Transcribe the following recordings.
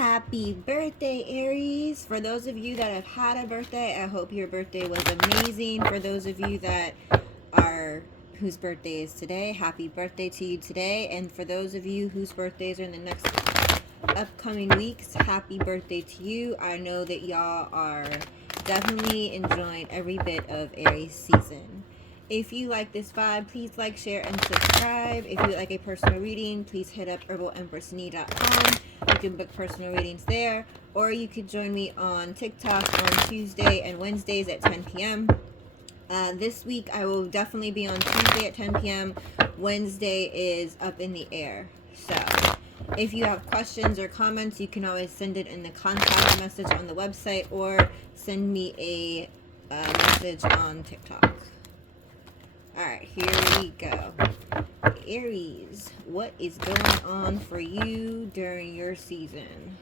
Happy birthday, Aries. For those of you that have had a birthday, I hope your birthday was amazing. For those of you that are whose birthday is today, happy birthday to you today. And for those of you whose birthdays are in the next upcoming weeks, happy birthday to you. I know that y'all are definitely enjoying every bit of Aries season. If you like this vibe, please like, share, and subscribe. If you would like a personal reading, please hit up herbalempressnee.com. You can book personal readings there, or you could join me on TikTok on Tuesday and Wednesdays at 10 p.m. This week I will definitely be on Tuesday at 10 p.m. Wednesday is up in the air. So if you have questions or comments, you can always send it in the contact message on the website or send me a message on TikTok. Alright, here we go. Aries, what is going on for you during your season?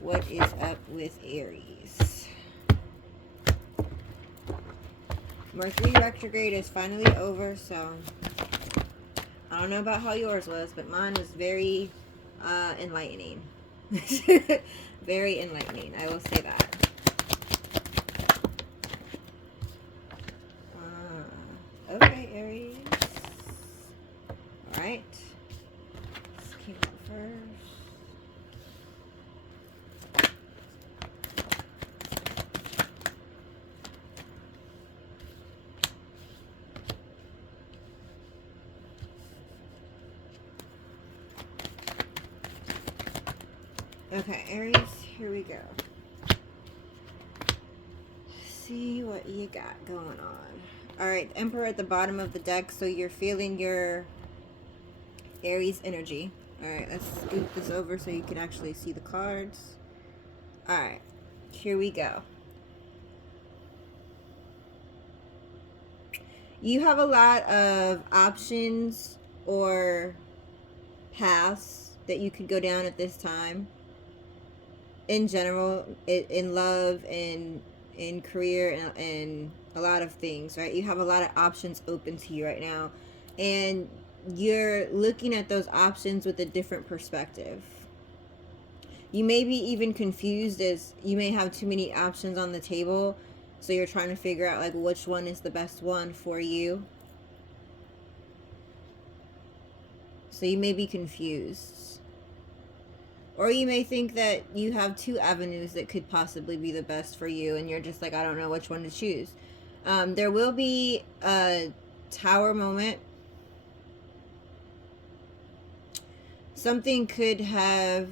What is up with Aries? Mercury retrograde is finally over, so I don't know about how yours was, but mine was very enlightening. Very enlightening, I will say that. Okay, Aries. Alright. Let's keep it first. Okay, Aries, here we go. See what you got going on. Alright, Emperor at the bottom of the deck, so you're feeling your Aries energy. Alright, let's scoot this over so you can actually see the cards. Alright, here we go. You have a lot of options or paths that you could go down at this time. In general, in love and in career and a lot of things, right? You have a lot of options open to you right now, and you're looking at those options with a different perspective. You may be even confused as you may have too many options on the table, so you're trying to figure out like which one is the best one for you. So you may be confused. Or you may think that you have two avenues that could possibly be the best for you, and you're just like, I don't know which one to choose. There will be a tower moment. Something could have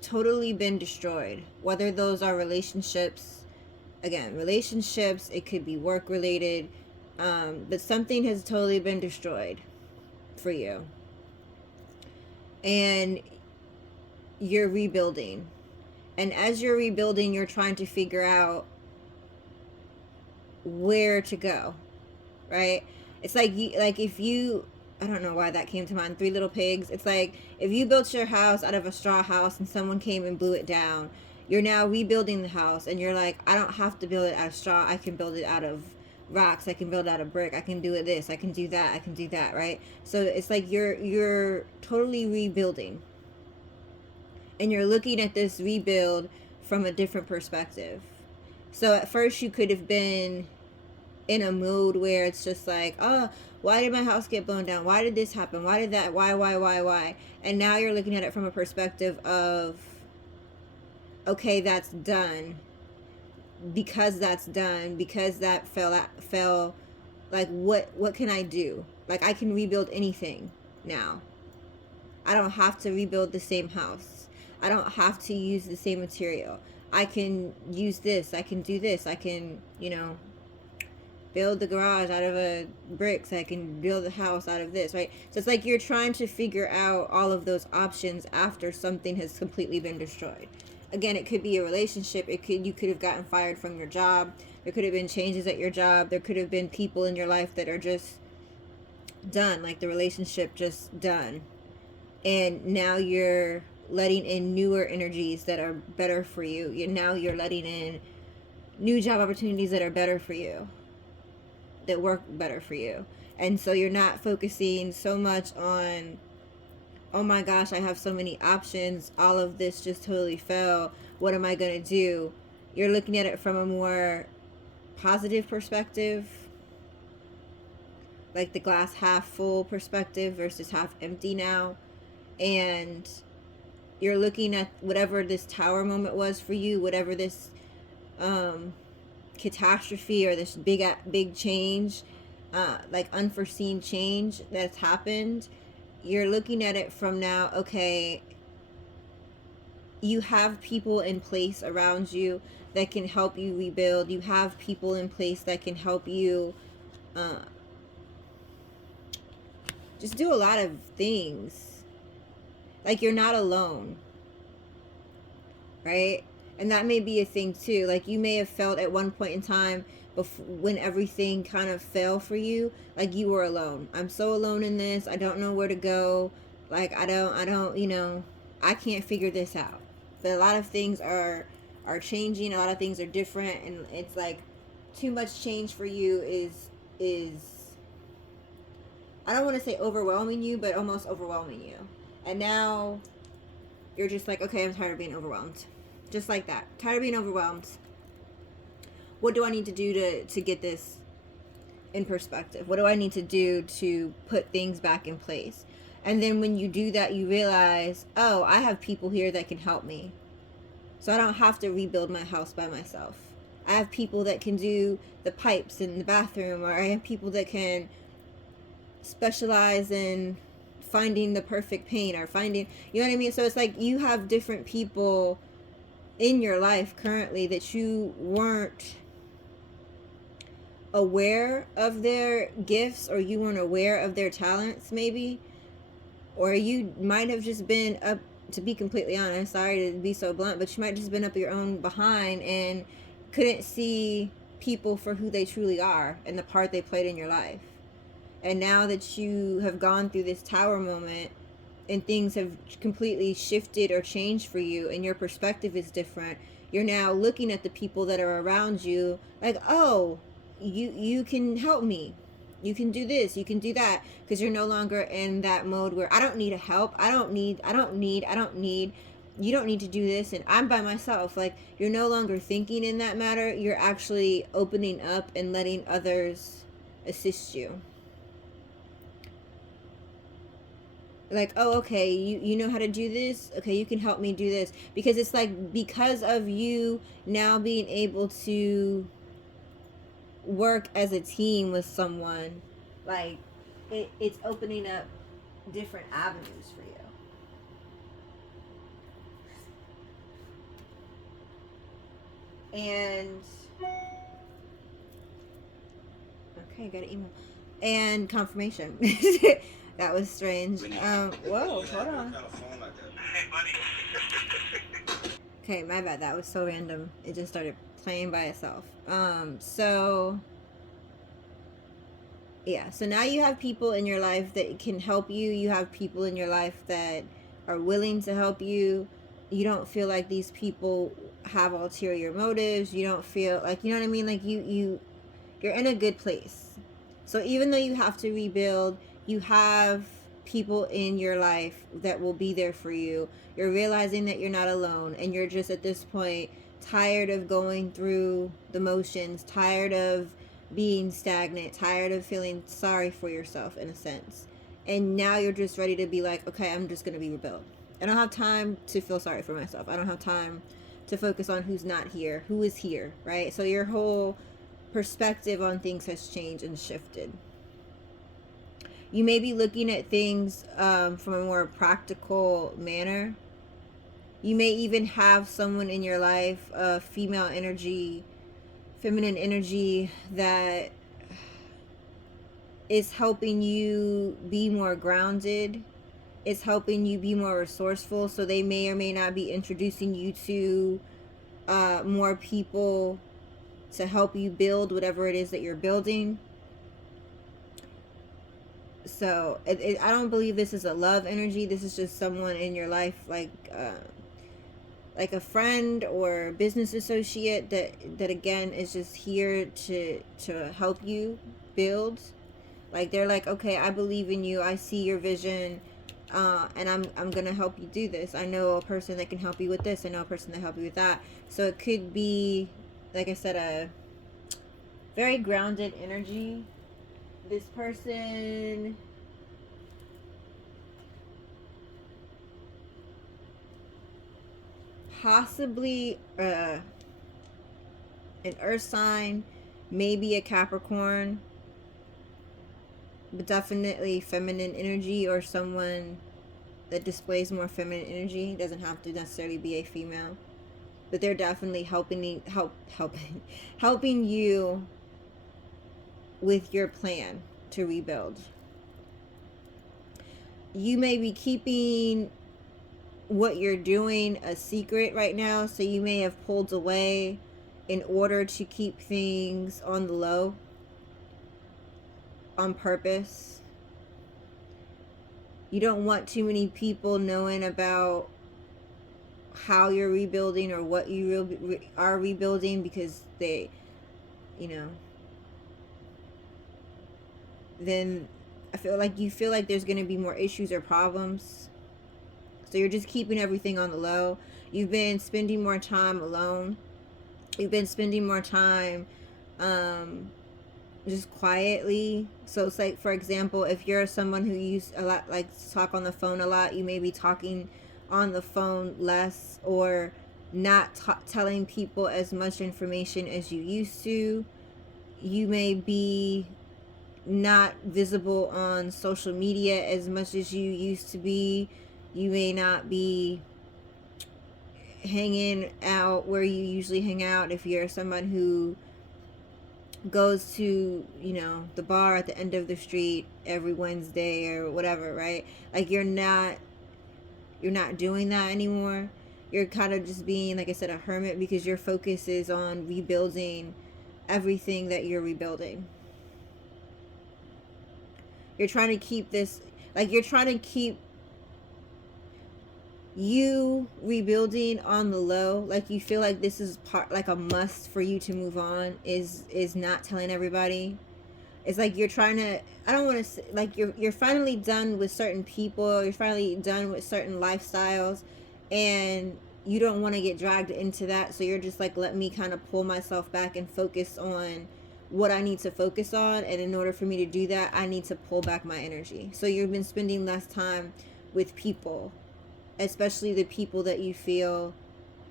totally been destroyed. Whether those are relationships, again, relationships, it could be work related, but something has totally been destroyed for you. And you're rebuilding. And as you're rebuilding, you're trying to figure out where to go, right? It's like if you, I don't know why that came to mind, Three Little Pigs. It's like if you built your house out of a straw house and someone came and blew it down, you're now rebuilding the house, and you're like, I don't have to build it out of straw. I can build it out of rocks. I can build out of brick. I can do it this. I can do that. I can do that, right? So it's like you're totally rebuilding, and you're looking at this rebuild from a different perspective. So at first you could have been in a mood where it's just like, oh, why did my house get blown down? Why did this happen? Why did that? Why? And now you're looking at it from a perspective of, okay, that's done. Because that's done, because that fell, like what can I do? Like I can rebuild anything now. I don't have to rebuild the same house. I don't have to use the same material. I can use this. I can do this. I can, build the garage out of bricks. I can build the house out of this, right? So it's like you're trying to figure out all of those options after something has completely been destroyed. Again, it could be a relationship. You could have gotten fired from your job. There could have been changes at your job. There could have been people in your life that are just done, like the relationship just done. And now you're letting in newer energies that are better for you. Now you're letting in new job opportunities that are better for you, that work better for you. And so you're not focusing so much on oh my gosh, I have so many options, all of this just totally fell, what am I going to do? You're looking at it from a more positive perspective, like the glass half full perspective versus half empty now. And you're looking at whatever this tower moment was for you, whatever this um, catastrophe or this big change, like unforeseen change that's happened. You're looking at it from now, okay, you have people in place around you that can help you rebuild. You have people in place that can help you uh, just do a lot of things. Like, you're not alone, right? And that may be a thing too. Like, you may have felt at one point in time, when everything kind of fell for you, like you were alone. I'm so alone in this. I don't know where to go. Like, I don't, I can't figure this out. But a lot of things are changing. A lot of things are different, and it's like too much change for you is I don't want to say overwhelming you, but almost overwhelming you. And now you're just like, okay, I'm tired of being overwhelmed. Just like that. Tired of being overwhelmed. What do I need to do to get this in perspective? What do I need to do to put things back in place? And then when you do that, you realize, oh, I have people here that can help me. So I don't have to rebuild my house by myself. I have people that can do the pipes in the bathroom, or I have people that can specialize in finding the perfect paint, or finding, you know what I mean? So it's like you have different people in your life currently that you weren't aware of their gifts, or you weren't aware of their talents maybe, or you might have just been up, to be completely honest, sorry to be so blunt, but you might have just been up your own behind and couldn't see people for who they truly are and the part they played in your life. And now that you have gone through this tower moment and things have completely shifted or changed for you and your perspective is different, you're now looking at the people that are around you like, oh, you can help me, you can do this, you can do that, because you're no longer in that mode where I don't need a help, I don't need, you don't need to do this and I'm by myself. Like, you're no longer thinking in that matter. You're actually opening up and letting others assist you. Like, oh, okay, you know how to do this, okay, you can help me do this. Because it's like, because of you now being able to work as a team with someone, like it's opening up different avenues for you. And okay, got an email and confirmation. That was strange. Whoa, hold on. Okay, my bad. That was so random. It just started playing by itself. So yeah, so now you have people in your life that can help you. You have people in your life that are willing to help you. You don't feel like these people have ulterior motives. You don't feel like, you know what I mean? Like you're in a good place. So even though you have to rebuild, you have people in your life that will be there for you. You're realizing that you're not alone, and you're just at this point tired of going through the motions, tired of being stagnant, tired of feeling sorry for yourself in a sense. And now you're just ready to be like, okay, I'm just going to be rebuilt. I don't have time to feel sorry for myself. I don't have time to focus on who's not here, who is here, right? So your whole perspective on things has changed and shifted. You may be looking at things from a more practical manner. You may even have someone in your life, female energy, feminine energy, that is helping you be more grounded. It's helping you be more resourceful. So they may or may not be introducing you to more people to help you build whatever it is that you're building. So I don't believe this is a love energy. This is just someone in your life, like a friend or business associate that again is just here to help you build. Like, they're like, okay, I believe in you, I see your vision, and I'm gonna help you do this. I know a person that can help you with this. I know a person that help you with that. So it could be, like I said, a very grounded energy. This person possibly an earth sign, maybe a Capricorn, but definitely feminine energy, or someone that displays more feminine energy. It doesn't have to necessarily be a female, but they're definitely helping you with your plan to rebuild. You may be keeping what you're doing a secret right now, so you may have pulled away in order to keep things on the low on purpose. You don't want too many people knowing about how you're rebuilding or what you are rebuilding, because they, you know, then I feel like you feel like there's going to be more issues or problems. So you're just keeping everything on the low. You've been spending more time alone. You've been spending more time just quietly. So it's like, for example, if you're someone who used a lot, like to talk on the phone a lot, you may be talking on the phone less, or not telling people as much information as you used to. You may be not visible on social media as much as you used to be. You may not be hanging out where you usually hang out if you're someone who goes to, you know, the bar at the end of the street every Wednesday or whatever, right? Like you're not doing that anymore. You're kind of just being, like I said, a hermit, because your focus is on rebuilding everything that you're rebuilding. You're trying to keep this, like you're trying to keep you rebuilding on the low. Like you feel like this is part, like a must for you to move on, is not telling everybody. It's like you're trying to, I don't want to say, like you're finally done with certain people, you're finally done with certain lifestyles, and you don't want to get dragged into that. So you're just like, let me kind of pull myself back and focus on what I need to focus on. And in order for me to do that, I need to pull back my energy. So you've been spending less time with people, especially the people that you feel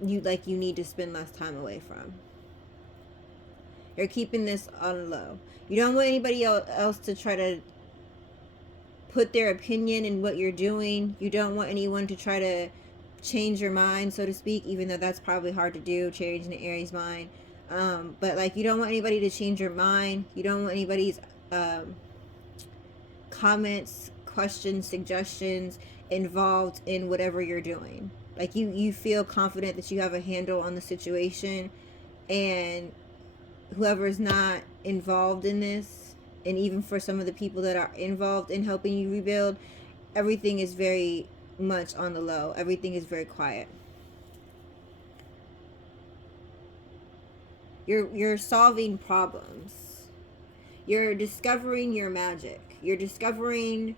you need to spend less time away from. You're keeping this on low. You don't want anybody else to try to put their opinion in what you're doing. You don't want anyone to try to change your mind, so to speak, even though that's probably hard to do, changing the Aries mind. But like, you don't want anybody to change your mind. You don't want anybody's comments, questions, suggestions involved in whatever you're doing. Like you feel confident that you have a handle on the situation, and whoever's not involved in this, and even for some of the people that are involved in helping you rebuild, everything is very much on the low. Everything is very quiet. You're solving problems. You're discovering your magic. You're discovering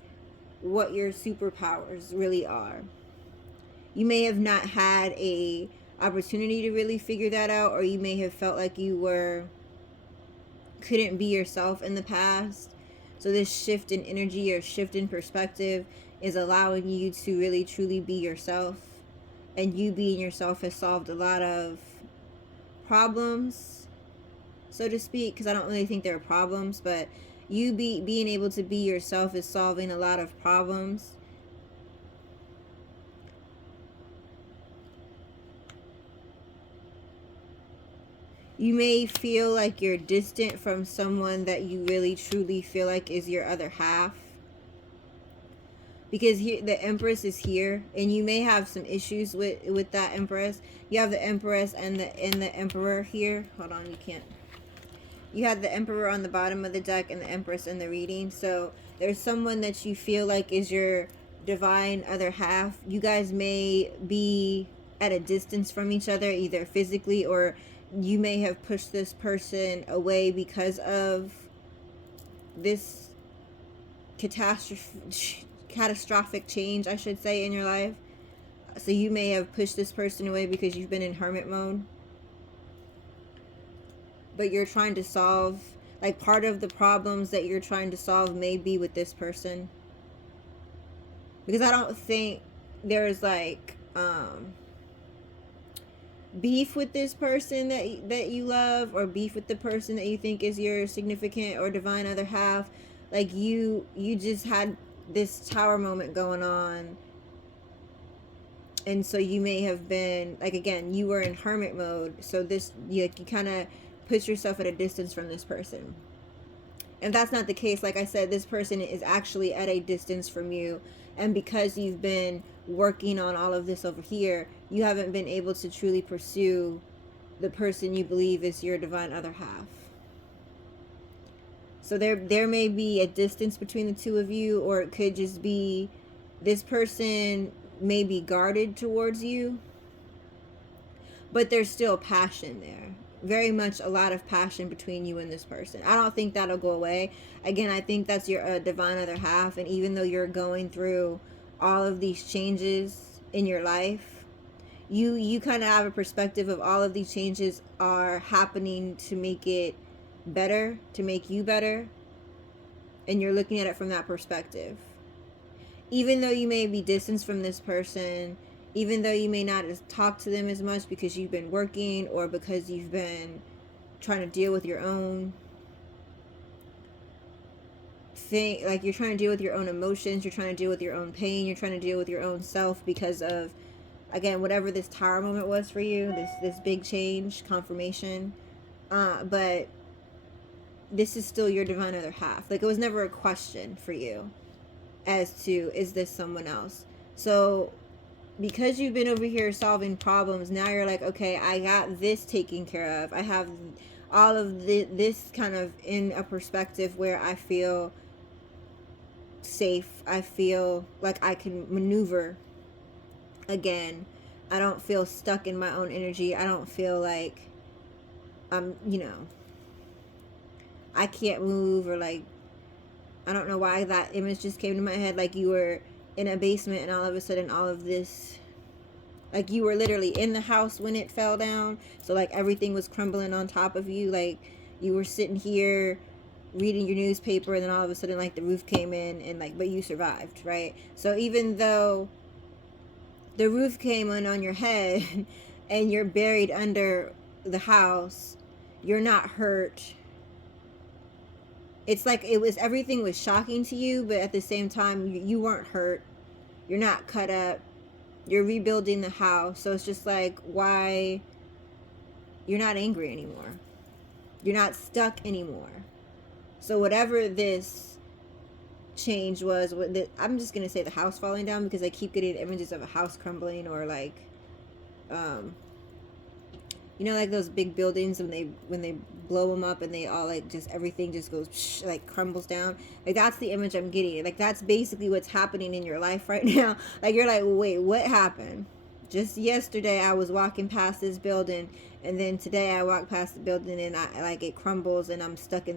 what your superpowers really are. You may have not had a opportunity to really figure that out, or you may have felt like you couldn't be yourself in the past. So this shift in energy or shift in perspective is allowing you to really truly be yourself. And you being yourself has solved a lot of problems, so to speak, because I don't really think they're problems, but you being able to be yourself is solving a lot of problems. You may feel like you're distant from someone that you really truly feel like is your other half, because here the Empress is here, and you may have some issues with that Empress. You have the Empress and the Emperor here. Hold on, you can't. You have the Emperor on the bottom of the deck and the Empress in the reading. So there's someone that you feel like is your divine other half. You guys may be at a distance from each other, either physically, or you may have pushed this person away because of this catastrophe catastrophic change, I should say, in your life. So you may have pushed this person away because you've been in hermit mode. But you're trying to solve, like, part of the problems that you're trying to solve may be with this person. Because I don't think there's like beef with this person that you love, or beef with the person that you think is your significant or divine other half. Like you just had this tower moment going on, and so you may have been like, again, you were in hermit mode, so this you kind of put yourself at a distance from this person. And that's not the case. Like I said, this person is actually at a distance from you, and because you've been working on all of this over here, you haven't been able to truly pursue the person you believe is your divine other half. So there may be a distance between the two of you, or it could just be this person may be guarded towards you, but there's still passion there. Very much a lot of passion between you and this person. I don't think that'll go away. Again, I think that's your divine other half, and even though you're going through all of these changes in your life, you kind of have a perspective of all of these changes are happening to make it better, to make you better, and you're looking at it from that perspective. Even though you may be distanced from this person, even though you may not talk to them as much because you've been working, or because you've been trying to deal with your own thing, like you're trying to deal with your own emotions, you're trying to deal with your own pain, you're trying to deal with your own self because of, again, whatever this tower moment was for you, this big change, confirmation. But this is still your divine other half. Like, it was never a question for you as to, is this someone else? So because you've been over here solving problems, now you're like, okay, I got this taken care of. I have all of this kind of in a perspective where I feel safe. I feel like I can maneuver again. I don't feel stuck in my own energy. I don't feel like I can't move, or like, I don't know why that image just came to my head, like you were in a basement and all of a sudden all of this, like you were literally in the house when it fell down, so like everything was crumbling on top of you, like you were sitting here reading your newspaper and then all of a sudden like the roof came in, and like, but you survived, right? So even though the roof came in on your head and you're buried under the house, you're not hurt. It's like everything was shocking to you, but at the same time, you weren't hurt. You're not cut up. You're rebuilding the house. So it's just like, why? You're not angry anymore. You're not stuck anymore. So whatever this change was, I'm just going to say the house falling down, because I keep getting images of a house crumbling, or like, like those big buildings when they blow them up and they all like just everything just goes like crumbles down. Like that's the image I'm getting. Like that's basically what's happening in your life right now. Like you're like, wait, what happened? Just yesterday I was walking past this building, and then today I walked past the building and I like it crumbles and I'm stuck,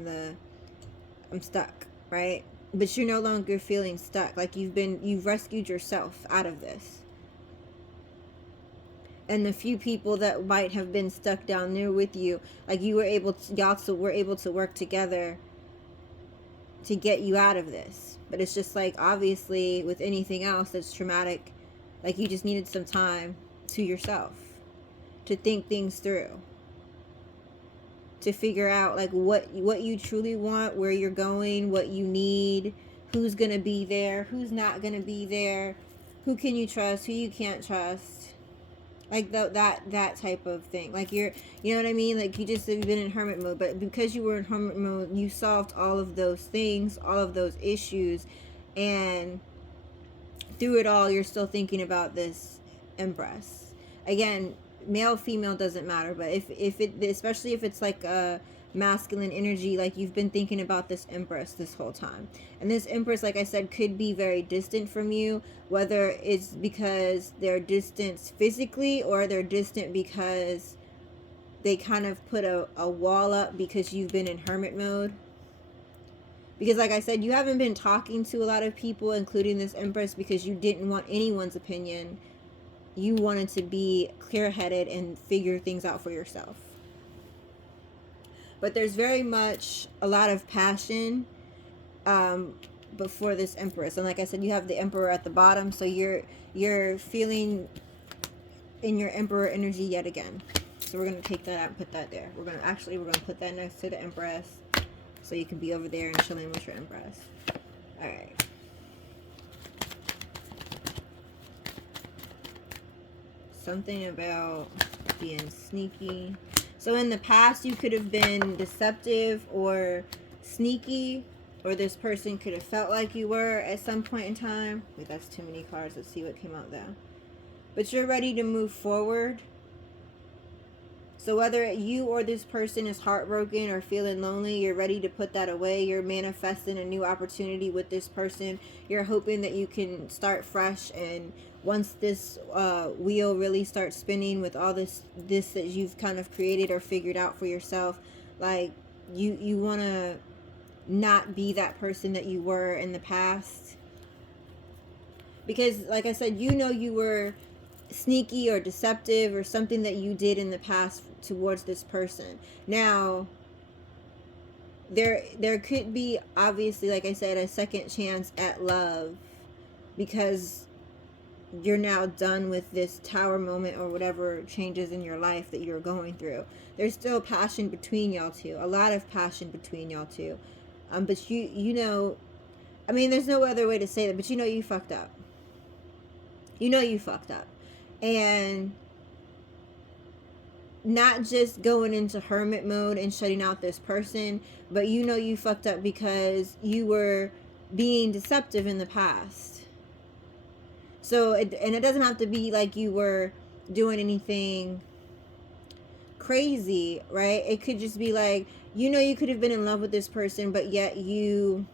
right? But you're no longer feeling stuck. Like you've rescued yourself out of this. And the few people that might have been stuck down there with you, like y'all were able to work together to get you out of this. But it's just like, obviously with anything else that's traumatic, like you just needed some time to yourself to think things through, to figure out like what you truly want, where you're going, what you need, who's gonna be there, who's not gonna be there, who can you trust, who you can't trust. Like that type of thing. Like you know what I mean? Like you've been in hermit mode, but because you were in hermit mode, you solved all of those things, all of those issues, and through it all, you're still thinking about this Empress. Again, male, female doesn't matter, but if it, especially if it's like a masculine energy, like you've been thinking about this Empress this whole time. And this Empress, like I said, could be very distant from you, whether it's because they're distant physically, or they're distant because they kind of put a wall up because you've been in hermit mode. Because like I said, you haven't been talking to a lot of people, including this Empress, because you didn't want anyone's opinion. You wanted to be clear-headed and figure things out for yourself. But there's very much a lot of passion before this Empress. And like I said, you have the Emperor at the bottom, so you're feeling in your Emperor energy yet again. So we're going to take that out and put that there. We're going to put that next to the Empress, so you can be over there and chilling with your Empress. All right. Something about being sneaky. So in the past, you could have been deceptive or sneaky, or this person could have felt like you were at some point in time. Wait, that's too many cards. Let's see what came out there. But you're ready to move forward. So whether you or this person is heartbroken or feeling lonely, you're ready to put that away. You're manifesting a new opportunity with this person. You're hoping that you can start fresh, and once this wheel really starts spinning with all this that you've kind of created or figured out for yourself, like you want to not be that person that you were in the past. Because like I said, you were sneaky or deceptive or something that you did in the past towards this person. Now there could be, obviously, like I said, a second chance at love, because you're now done with this tower moment or whatever changes in your life that you're going through. There's still passion between y'all two, a lot of passion between y'all two, but you know, I mean, there's no other way to say that, but you fucked up. You fucked up. And not just going into hermit mode and shutting out this person, but you fucked up because you were being deceptive in the past. So and it doesn't have to be like you were doing anything crazy, right? It could just be like, you could have been in love with this person, but yet you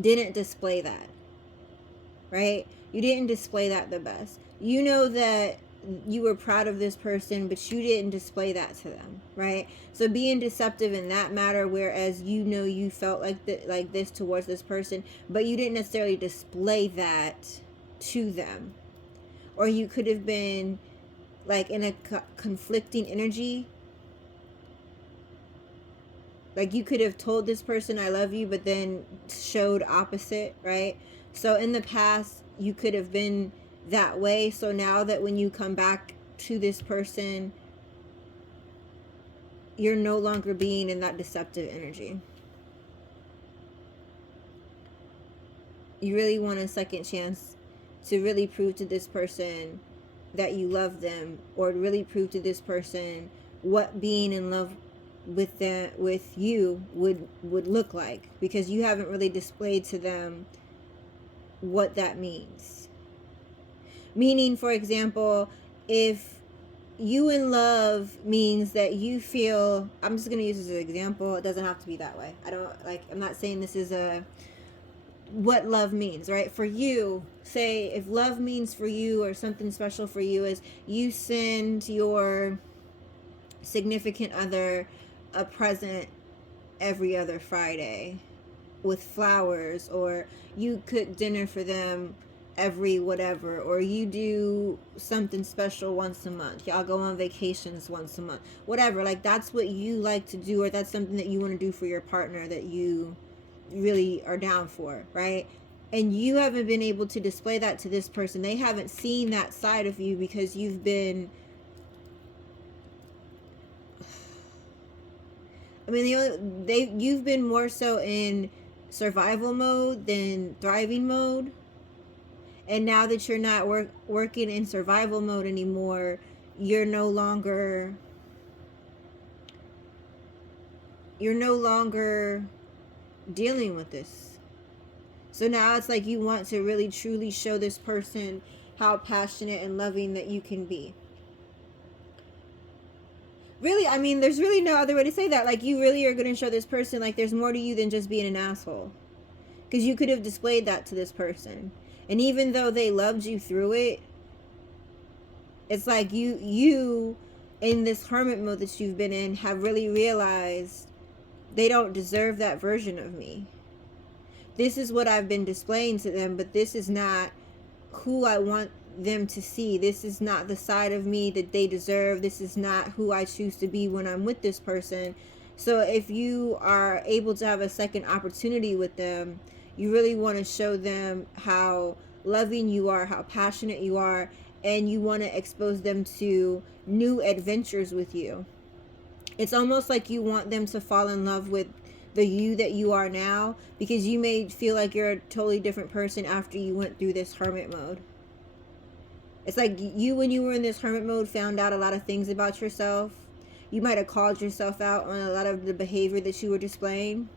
didn't display that, right? You didn't display that the best. You know that you were proud of this person, but you didn't display that to them, right? So being deceptive in that matter, whereas you felt like this towards this person, but you didn't necessarily display that to them. Or you could have been like in a conflicting energy. Like you could have told this person I love you, but then showed opposite, right? So in the past, you could have been that way. So now that when you come back to this person, you're no longer being in that deceptive energy. You really want a second chance to really prove to this person that you love them, or really prove to this person what being in love with you would look like, because you haven't really displayed to them what that means. Meaning, for example, if you in love means that you feel, I'm just going to use this as an example. It doesn't have to be that way. I'm not saying this is what love means, right? For you, say if love means for you, or something special for you, is you send your significant other a present every other Friday with flowers, or you cook dinner for them every whatever, or you do something special once a month, y'all go on vacations once a month, whatever, like that's what you like to do, or that's something that you want to do for your partner that you really are down for, right? And you haven't been able to display that to this person. They haven't seen that side of you because you've been, you've been more so in survival mode than thriving mode. And now that you're not working in survival mode anymore, you're no longer dealing with this. So now it's like you want to really truly show this person how passionate and loving that you can be. Really, I mean, there's really no other way to say that. Like, you really are going to show this person, like, there's more to you than just being an asshole. Because you could have displayed that to this person. And even though they loved you through it, it's like you in this hermit mode that you've been in have really realized they don't deserve that version of me. this is what I've been displaying to them, but this is not who I want them to see. This is not the side of me that they deserve. This is not who I choose to be when I'm with this person. So if you are able to have a second opportunity with them, you really want to show them how loving you are, how passionate you are, and you want to expose them to new adventures with you. It's almost like you want them to fall in love with the you that you are now, because you may feel like you're a totally different person after you went through this hermit mode. It's like you, when you were in this hermit mode, found out a lot of things about yourself. You might have called yourself out on a lot of the behavior that you were displaying.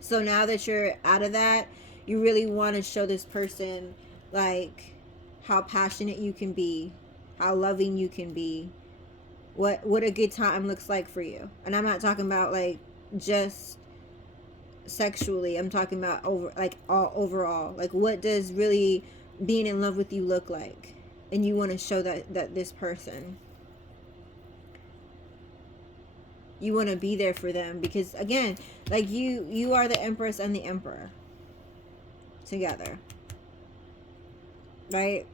So now that you're out of that, you really want to show this person like how passionate you can be, how loving you can be, what a good time looks like for you. And I'm not talking about like just sexually. I'm talking about all overall. Like, what does really being in love with you look like? And you want to show that this person, you want to be there for them, because again, like you are the Empress and the Emperor together, right?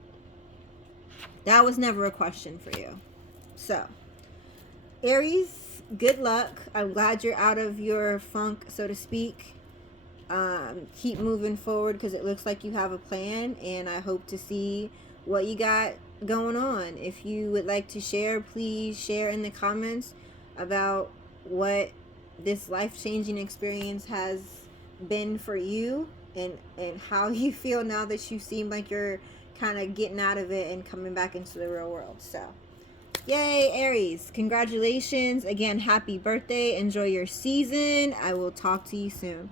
That was never a question for you. So Aries, good luck. I'm glad you're out of your funk, so to speak. Keep moving forward, because it looks like you have a plan, and I hope to see what you got going on. If you would like to share, please share in the comments about what this life-changing experience has been for you, and how you feel now that you seem like you're kind of getting out of it and coming back into the real world. So yay, Aries, congratulations again. Happy birthday. Enjoy your season. I will talk to you soon.